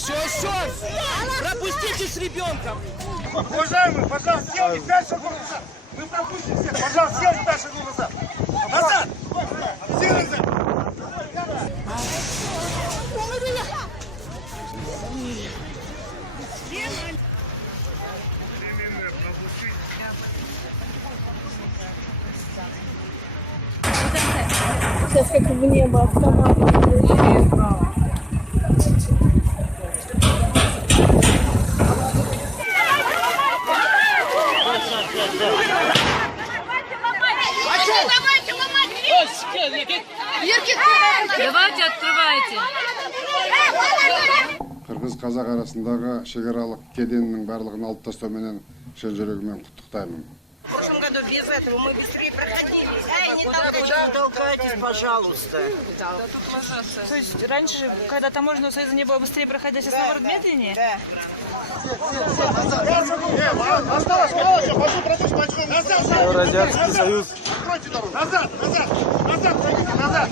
Все, пропустите с ребенком. Уважаемые, пожалуйста, сел 5 шагов назад. Мы пропустим всех. Пожалуйста, сел 5 шагов назад. Назад! Сел назад! Сейчас как в небо автомат. Давайте открывайте. Қырғыз-қазақ арасындағы шекаралық кеденнің барлығын алып тастау менен шын жүрегіммен құттықтаймын. В прошлом году без этого мы быстрее проходили. Куда толкайтесь, пожалуйста. То есть раньше, когда таможенного союза не было, быстрее проходили, а сейчас наоборот медленнее? Да. Осталось, молодежь, прошу пропустить мальчиков. Назад! Евроазиатский союз. Откройте дорогу. Назад, назад, назад, пройдите, назад.